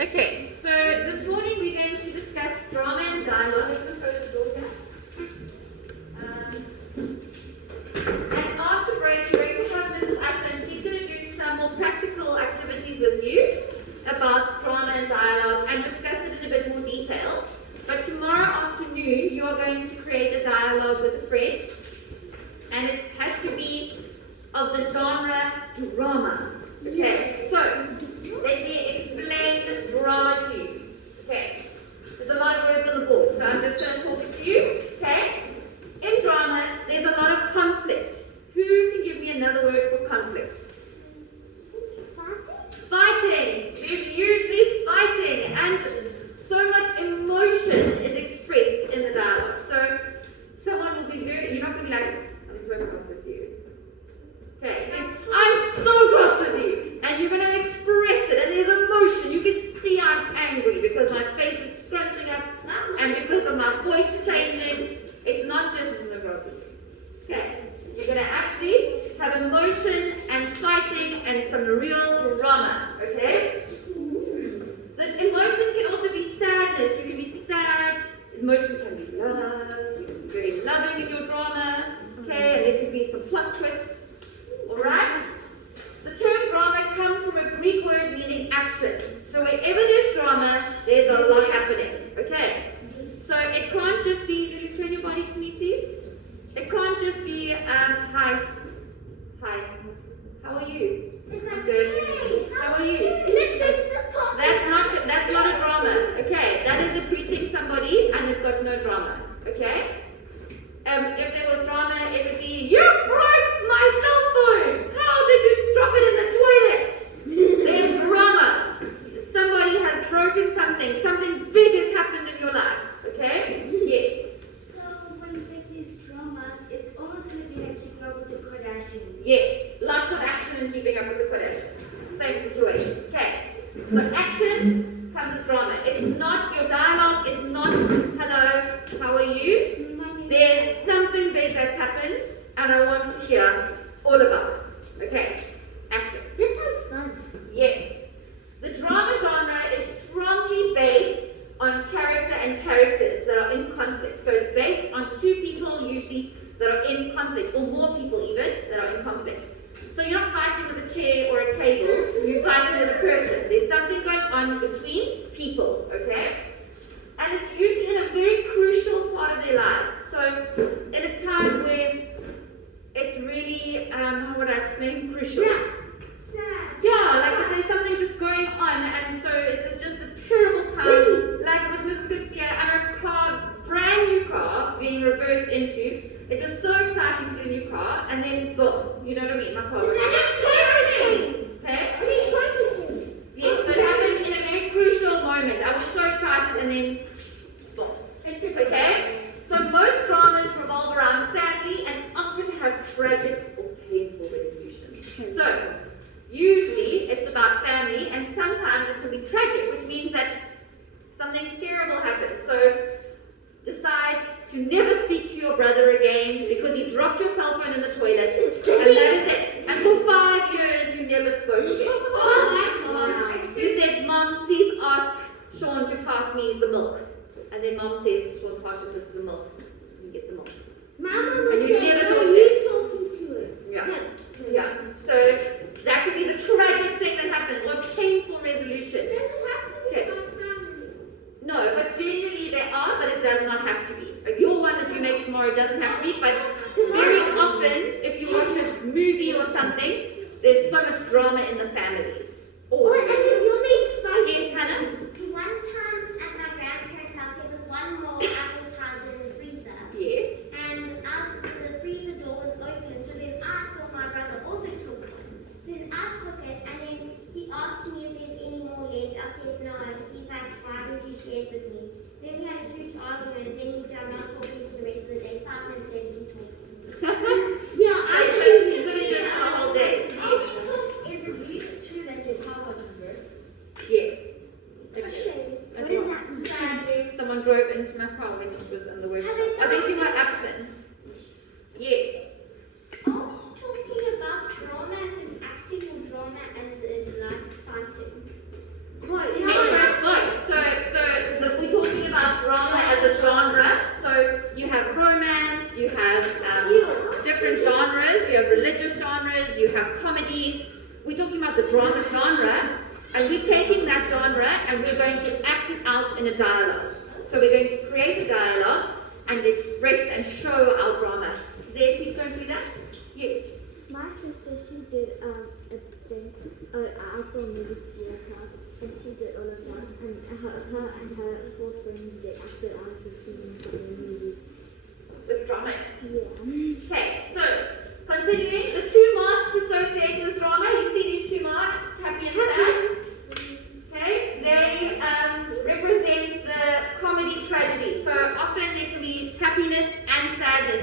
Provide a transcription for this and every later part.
Okay, so this morning we're going to discuss drama and dialogue. Let's just close the door here. And after break, we're going to have Mrs. Asha, and she's going to do some more practical activities with you about drama and dialogue and discuss it in a bit more detail. But tomorrow afternoon, you are going to create a dialogue with a friend, and it has to be of the genre drama. Okay, so let me explain drama to you. Okay, there's a lot of words on the board, so I'm just going to talk it to you. Okay, in drama, there's a lot of conflict. Who can give me another word for conflict? Fighting. There's usually fighting, and so much emotion is expressed in the dialogue. So someone will be you're not going to be like, I'm so cross with you. Okay, I'm so cross with you. And you're going to express it, and there's emotion. You can see I'm angry because my face is scrunching up, and because of my voice changing. It's not just the cross with you. Okay, you're going to actually have emotion and fighting and some real drama. Okay? The emotion can also be sadness. You can be sad. Emotion can be love. You can be very loving in your drama. Okay, and there can be some plot twists. Alright? The term drama comes from a Greek word meaning action. So wherever there's drama, there's a lot happening. Okay? So it can't just be, will you turn your body to me, please? It can't just be, hi. Hi. How are you? Good. How are you? That's not a drama. Okay? That is a greeting somebody, and it's got no drama. Okay? If there was drama, it would be, you broke my cell phone! How did you drop it in the toilet? There's drama. Somebody has broken something. Something big has happened in your life. Okay? Yes. So when there's drama, it's almost going to be like keeping up with the Kardashians. Yes. Lots of action in keeping up with the Kardashians. Same situation. Okay. So action comes with drama. It's not your dialogue. It's not, hello, how are you? There's something big that's happened, and I want to hear all about it. Okay, action. This sounds fun. Yes. The drama genre is strongly based on character and characters that are in conflict. So it's based on two people usually that are in conflict, or more people even, that are in conflict. So you're not fighting with a chair or a table, you're fighting with a person. There's something going on between people, okay? And it's usually in a very crucial part of their lives. So in a time where it's really, how would I explain, crucial? Yeah, like but there's something just going on, and so it's just a terrible time. Like with Mrs. Goodsia and her car, brand new car, being reversed into. It was so exciting to the new car, and then boom, you know what I mean? My car was okay? Yes, so it happened in a very crucial moment. I was so excited, and then boom. Okay? So most dramas revolve around family and often have tragic or painful resolutions. So usually it's about family, and sometimes it can be tragic, which means that something terrible happens. So decide to never speak to your brother again because he dropped your cell phone in the toilet, and that is it. And for 5 years you never spoke again. You said, Mom, please ask Sean to pass me the milk. And then Mom says, Sean, pass your sister the milk. You get the milk. And you never talk to him. Yeah. Yeah. So that could be the tragic thing that happens, or painful resolution. Okay. No, but generally there are, but it does not have to be. Like your one that you make tomorrow doesn't have to be, but very often, if you watch a movie or something, there's so much drama in the families. Yes, Hannah? One time at my grandparents' house, there was one more apple target in the freezer. Yes. And the freezer door was open, so then I thought my brother also took one. So then I took it, and then he asked me if there's any more left. I said no. He's like, why didn't you share it with me? Then we had a huge argument. Then he said, I'm not talking for the rest of the day. 5 minutes later, he talks to me. Yeah, I couldn't do it for the whole day. Is it really true that your car got reversed? Yes. What is that? Someone drove into my car when it was in the workshop. I think you were absent. Yes. Are we talking about drama as in acting or drama as in like fighting? Okay, so it's talking about the drama genre, and we're taking that genre and we're going to act it out in a dialogue. So we're going to create a dialogue and express and show our drama. Zay, please don't do that. Yes. My sister, she did a thing, an outdoor movie theatre, and she did all of that, and her and her 4 friends, they acted out a scene from the movie. With drama in it. Yeah. Okay, so continuing, the 2 masks associated with drama. You see these 2 masks, happy and sad. Okay, they represent the comedy tragedy. So often there can be happiness and sadness.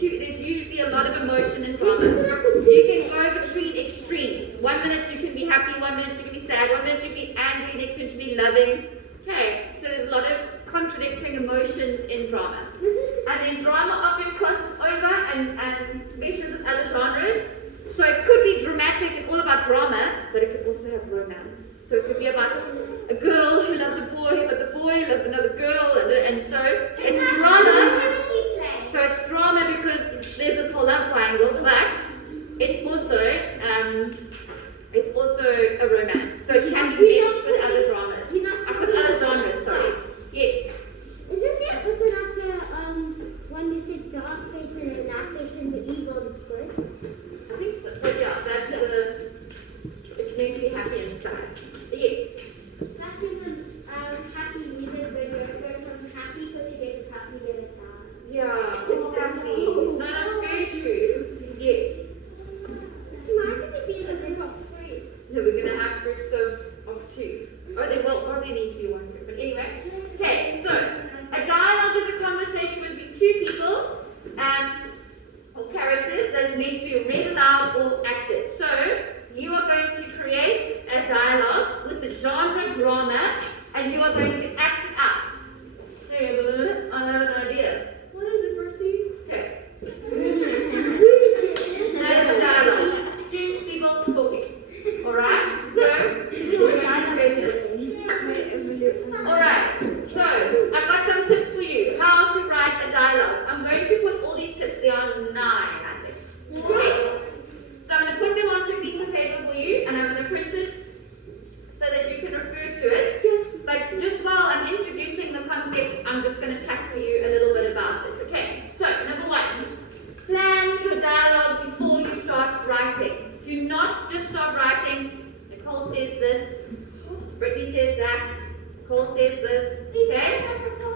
There's usually a lot of emotion in drama. You can go between extremes. 1 minute you can be happy, 1 minute you can be sad, 1 minute you can be angry, next minute you can be loving. Okay, so there's a lot of contradicting emotions in drama. And then drama often crosses over and meshes with other genres. So it could be dramatic and all about drama, but it could also have romance. So it could be about a girl who loves a boy, but the boy loves another girl, and so it's drama. So it's drama because there's this whole love triangle, but it's also a romance. So it can be meshed with other dramas, with other genres. Sorry. Yes. Isn't it also like one with the dark face and the light face and the evil and the good? I think so. But yeah, that's it's meant to be happy and sad. Yes. Happy when happy music video goes from happy for today's happy then it dies. Yeah, exactly. No, that's very true. Yes. Tomorrow going to be a group of 3. No, we're gonna have groups of 2. Or they will probably need to be 1 group. But anyway. Okay, so a dialogue is a conversation between 2 people or characters that is meant to be read aloud or acted. So you are going to create a dialogue with the genre drama and you are going to act it out. Hey, I have an idea. What is it, Percy? Okay. That is a dialogue. 2 people talking. Alright? So, we're going to create it. Alright, so I've got some tips for you. How to write a dialogue. I'm going to put all these tips. There are 9, I think. Right? So I'm going to put them onto a piece of paper for you and I'm going to print it so that you can refer to it. But just while I'm introducing the concept, I'm just going to chat to you a little bit about it. Okay, so number 1, plan your dialogue before you start writing. Do not just start writing. Nicole says this, Brittany says that, Nicole says this, okay?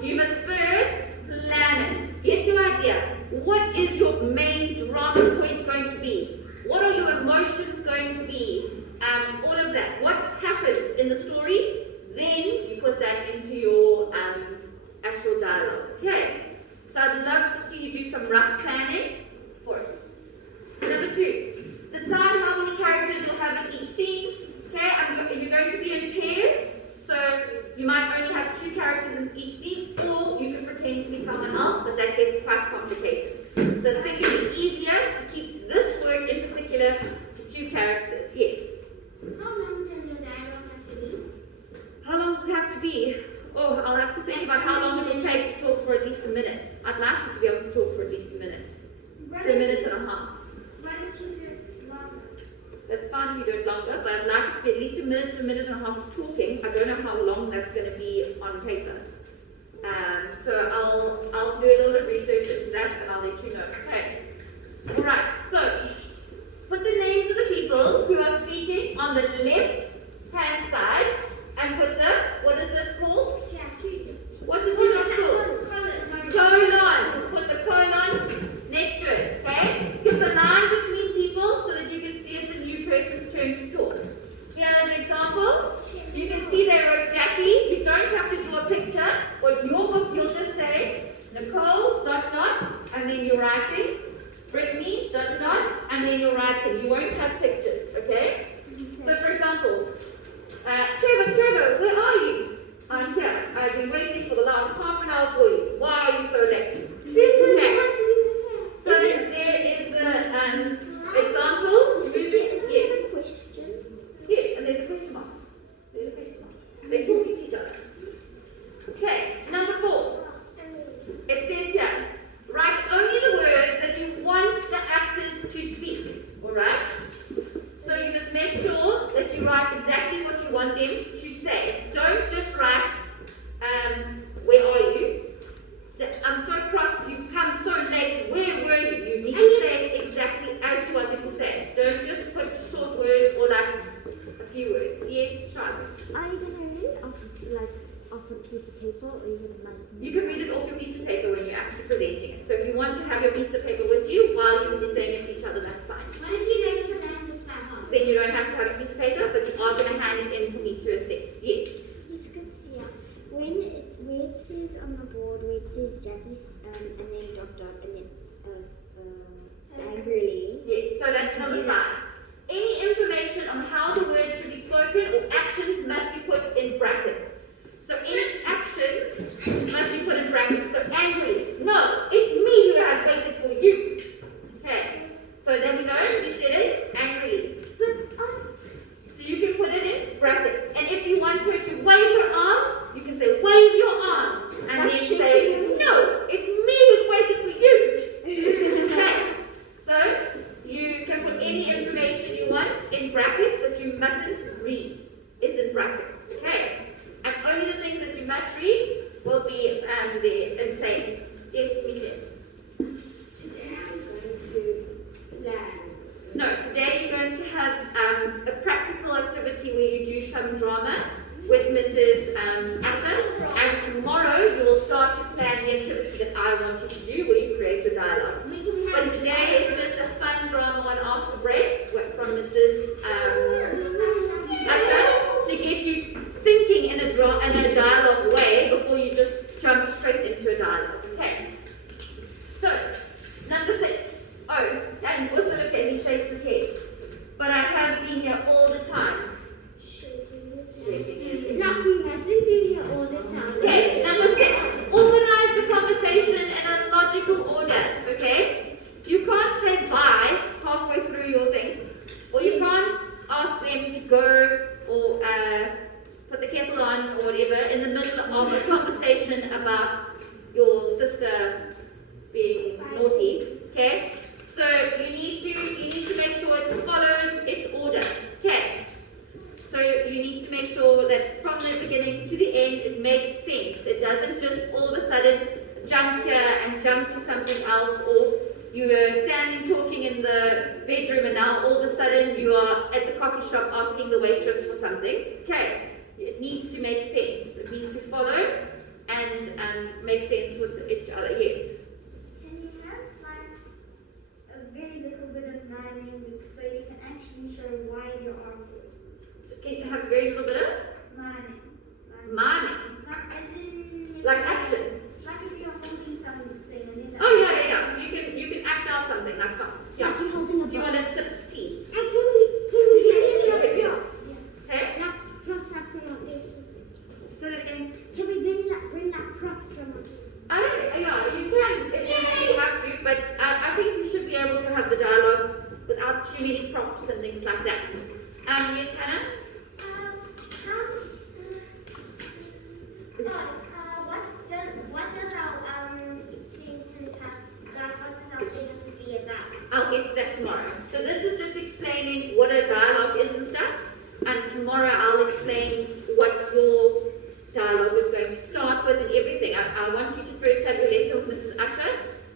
You must first plan it. Get your idea. What is your main drama point going to be? What are your emotions going to be? All of that. What happens in the story? Then you put that into your actual dialogue. Okay? So I'd love to see you do some rough planning for it. Number 2, decide how many characters you'll have in each scene. Okay? You're going to be in pairs. So you might only have 2 characters in each scene, or you can pretend to be someone else, but that gets quite complicated. So I think it would be easier to keep this work in particular to 2 characters. Yes? How long does your dialogue have to be? How long does it have to be? Oh, I'll have to think about how long it will take to talk for at least a minute. I'd like you to be able to talk for at least a minute. So a minute and a half. Why don't you do it longer? That's fine if you do it longer, but I'd like it to be at least a minute and a half of talking. I don't know how long that's going to be on paper. So I'll do a little bit of research into that and I'll let you know. Okay. Alright, so put the names of the people who are speaking on the left hand side and put the, what is this called? What did you not call? Colon. Put the colon next to it, okay? Skip a line between people so that you can see it's a new person's turn to talk. Here's an example. You can see they wrote Jackie. You don't have to draw a picture. But your book, you'll just say Nicole, ... and then you're writing. Brittany, ... and then you're writing. You won't have pictures, okay? So for example, Trevor, where are you? I'm here. I've been waiting for the last half an hour for you. Why are you so late? Okay. So there is the example. Yes. Question. Yes, and there's a question mark. They're talking to each other. Okay, number 4. It says here, write only the words that you want the actors to speak. Alright? them to say. Don't just write, where are you? So, I'm so cross, you come so late, where were you? You need to say exactly as you want them to say. Don't just put short words or like a few words. Yes, Sean? Are you gonna read it off a piece of paper, or are you gonna You can read it off your piece of paper when you're actually presenting it. So if you want to have your piece of paper with you while you're saying it to each other, that's fine. What if you don't your hands at my home? Then you don't have to have a piece of paper, but you are going to hand it in for me to assess. Yes? Yes, good to see you. Where it says on the board, where it says Jackie's, and then dot dot, and then angrily. Yes, so that's number 5. Any information on how the word should be spoken or actions must be put in brackets. So any actions must be put in brackets. So angrily, no, it's me who has waited for you. Okay, so then we know she said it angrily. So you can put it in brackets. And if you want her to wave her arms, you can say wave your arms. And then say, no, it's me who's waited for you. Okay, so you can put any information you want in brackets that you mustn't read. Is in brackets. Okay. And only the things that you must read will be there in plain. Yes, Michelle? Today I'm going to plan. No, today you're going to have a practical activity where you do some drama with Mrs. Asher. And tomorrow you will start to plan the activity that I want you to do where you create your dialogue. But today is just a fun drama one after break from Mrs. Asher to get you thinking in a dialogue way before you just jump straight into a dialogue. Okay. So, number 6. Oh, and also look at he shakes his head. But I have been here all the time. Shaking his head. Lucky hasn't been here all the time. Okay, number 6. Organize the conversation in a logical order. Okay? You can't say bye halfway through your thing. Or you can't ask them to go or put the kettle on or whatever in the middle of a conversation about your sister being naughty. Okay? So you need to make sure it follows its order. Okay? So you need to make sure that from the beginning to the end it makes sense. It doesn't just all of a sudden jump here and jump to something else, or you were standing talking in the bedroom and now all of a sudden you are at the coffee shop asking the waitress for something. Okay, it needs to make sense. It needs to follow and make sense with each other. Yes. Can you have like a very little bit of miming so you can actually show why you're arguing? So can you have a very little bit of Miming. miming, Like as in like actions. Like if you're holding something and then Oh yeah. You can act out something. That's fine. Yeah. Like you're holding a You want to sip tea. And can we Okay. Okay. like props like from this? Say that again. Can we bring like props from I don't know. Yeah, you can if you have to, but I think you should be able to have the dialogue without too many props and things like that. Yes, Hannah. What does our sentence have? Like, what does our sentence be about? I'll get to that tomorrow. So this is just explaining what a dialogue is and stuff. And tomorrow I'll explain what your dialogue is going to start with and everything. I want you to first have your lesson with Mrs. Usher,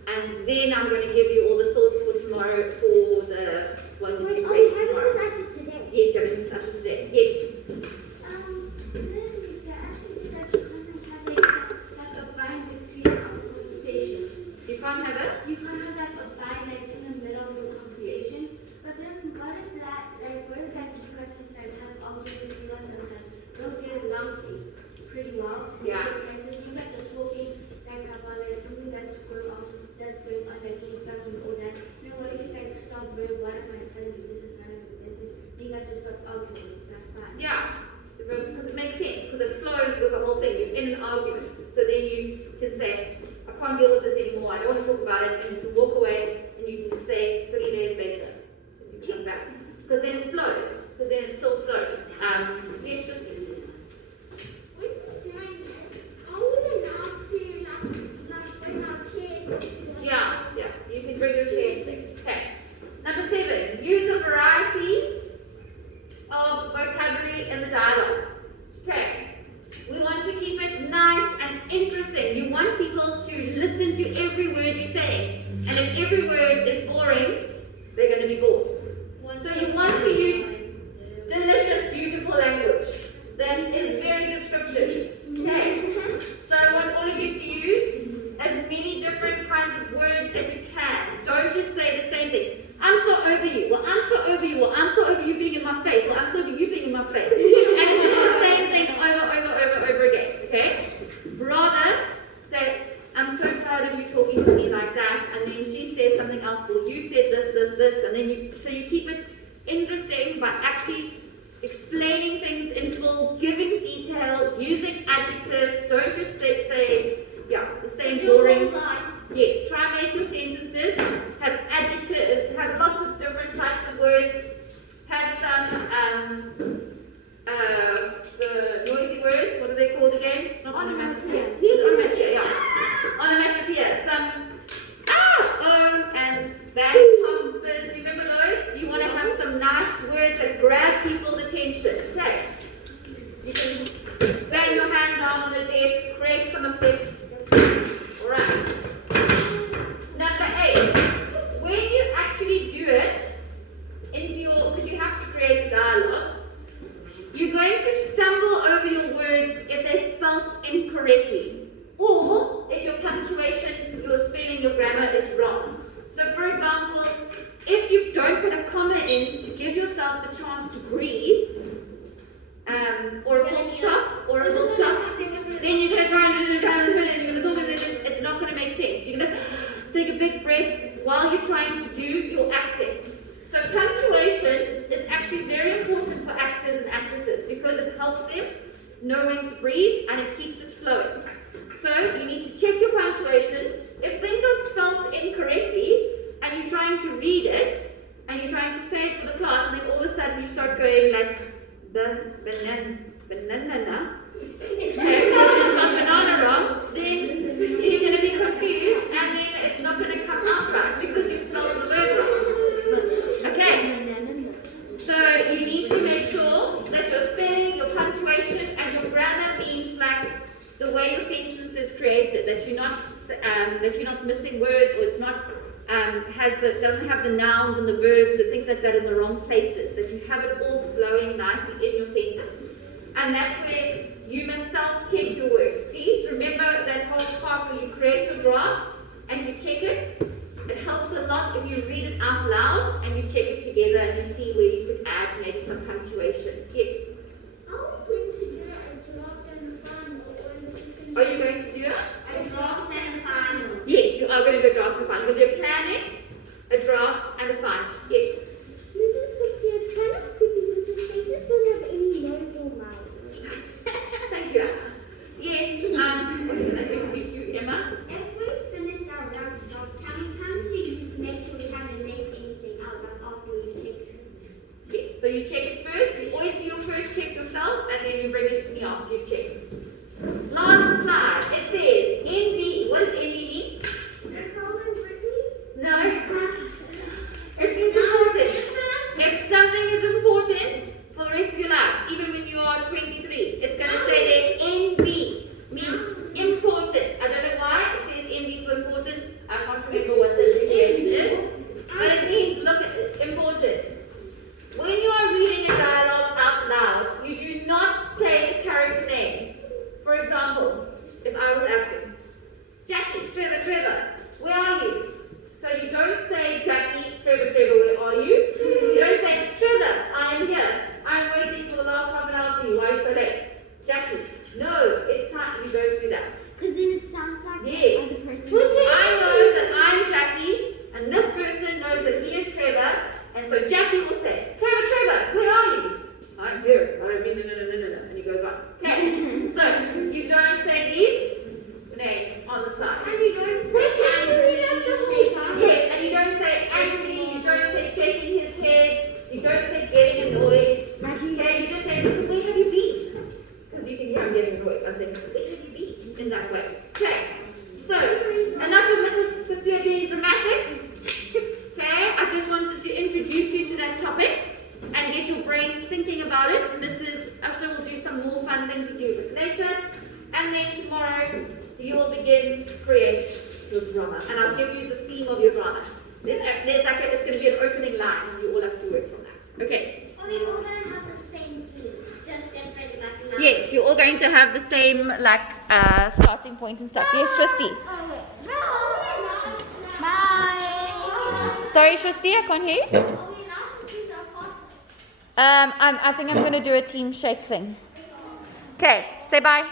and then I'm going to give you all the thoughts for tomorrow for the one that you create tomorrow. Today. Yes, you're having Mrs. Usher today. Yes. This is actually said that you can't have like a bind between our conversations. You can't have it. You can't have like a bind like in the middle of your conversation. But then what if you guys have arguments with you and don't get along pretty well? Yeah. And then you guys are talking like about like something that's going on like in family or that. You know, what if you like stop very what am I telling you? This is none of your business. You guys just start arguing. It's not fun. Yeah. Because it makes sense, because it flows with the whole thing. You're in an argument. So then you can say, I can't deal with this anymore, I don't want to talk about it, and you can walk away and you can say 3 days later, and you come back. Because then it flows, because then it still flows. Yes, just yeah, you can bring your chair and things. Okay. Number 7, use a variety of vocabulary in the dialogue. And if every word is boring, they're going to be bored. So you want to use delicious, beautiful language that is very descriptive. Okay? So I want all of you to use as many different kinds of words as you can. Don't just say the same thing. I'm so over you. Well, I'm so over you. Well, I'm so over you being in my face. Well, I'm so over you being in my face. And it's just the same thing over again. Okay? Rather, say, I'm so tired of you talking to me like that. And then she says something else. Well, you said this. And then so you keep it interesting by actually explaining things in full, giving detail, using adjectives. Don't just say the same boring. Yes, try and make your sentences have adjectives, have lots of different types of words, have some the noisy words. What are they called again? It's not onomatopoeia. It's onomatopoeia, yeah. Onomatopoeia. Some and bang, pump, fizz. Remember those? You want to have some nice words that grab people's attention. Okay. You can bang your hand down on the desk, create some effect. Alright. Number 8. When you actually do it because you have to create a dialogue, you're going to stumble over your words if they're spelt incorrectly, or if your punctuation, your spelling, your grammar is wrong. So for example, if you don't put a comma in to give yourself the chance to breathe, or a full stop, then you're going to try and you're going to talk and it's not going to make sense. You're going to take a big breath while you're trying to do your acting. So punctuation is actually very important for actors and actresses because it helps them know when to breathe and it keeps it flowing. So you need to check your punctuation. If things are spelt incorrectly and you're trying to read it and you're trying to say it for the class and then all of a sudden you start going like the banana. Okay, because you spelled banana wrong, then you're going to be confused and then it's not going to come out right because you've spelled the word wrong. Okay, so you need to make sure that your spelling, your punctuation and your grammar means like the way your sentence is created, that you're not missing words or it's not doesn't have the nouns and the verbs and things like that in the wrong places, that you have it all flowing nicely in your sentence. And that's where you must self-check your work. Please remember that whole part where you create your draft and you check it. It helps a lot if you read it out loud and you check it together and you see where you could add maybe some punctuation. Yes? Are we going to do a draft and a final? Are you going to do it? A draft and a final. Yes, you are going to do a draft and a final. You're going to do a planning, a draft, and a final. Yes. Mrs. Fitzy, it's kind of creepy because his faces don't have any nose or mouth. Thank you, Anna. Yes, what is it? You, Emma? If we finished our rough draft, can we come to you to make sure we haven't left anything out after we check it? Yes, so you check it first. You always do your first check yourself, and then you bring it to me after you've checked. Last slide. It says NB. What does NB mean? No. It means important. If something is important for the rest of your lives, even when you are 23, it's going to say there NB means important. I don't know why it says NB for important. I can't remember what the abbreviation is, but it means look at it, important. When you are reading a dialogue out loud, you do not say the character names. For example, if I was acting, Jackie, Trevor, where are you? So you don't say Jackie, Trevor, where are you? You don't say Trevor, I am here. I'm waiting for the last half an hour for you. Why are you so late? Jackie, no, it's time. You don't do that. Because then it sounds like Yes. the other person. I know that I'm Jackie, and this person knows that he is Trevor, and so Jackie will say, Trevor, where are you? I'm here. I don't mean no. And he goes on. Okay. So you don't say these names on the side. And you don't say angry, Yes, and you don't say angry, you don't say shaking his head, you don't say getting annoyed. Okay, you just say, listen, where have you been? Because you can hear I'm getting annoyed. I say, where have you been? In that way. Okay. So, enough of Mrs. Fitzia being dramatic. Okay, I just wanted to introduce you to that topic and get your brains thinking about it. Mrs. Usher will do some more fun things with you a bit later. And then tomorrow, you will begin to create your drama, and I'll give you the theme of your drama. It's going to be an opening line, and you all have to work from that. Okay. Are we all going to have the same theme, just different like lines? Yes, you're all going to have the same starting point and stuff. Yes, Shristi. Bye. Sorry, Shristi, I can't hear you. Are we allowed to choose our part? I think I'm going to do a team shake thing. Okay, say bye.